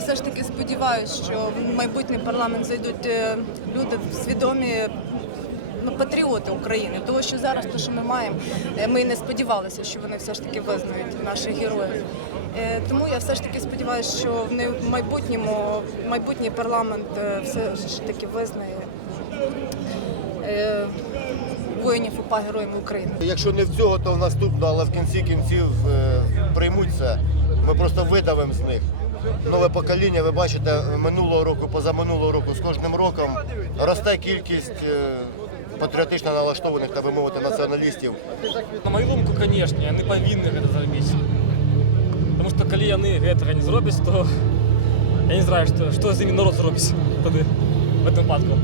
все ж таки сподіваюся, що в майбутній парламент зайдуть е, люди свідомі. Ну, патріоти України, тому що зараз те, що ми маємо, е, ми не сподівалися, що вони все ж таки визнають наших героїв. Е, Тому я все ж таки сподіваюся, що в майбутньому майбутній парламент все ж таки визнає воїнів УПА героями України. Якщо не в цього, то в наступного, але в кінці кінців приймуть це. Ми просто видавимо з них. Нове покоління, ви бачите, минулого року, позаминулого року, з кожним роком росте кількість е, патріотично налаштованих, так би мовити, націоналістів. На мою думку, звісно, вони повинні це зробити. Тому що коли вони цього не зроблять, то я не знаю, що, що з ними народ зробить тоді, в цьому випадку.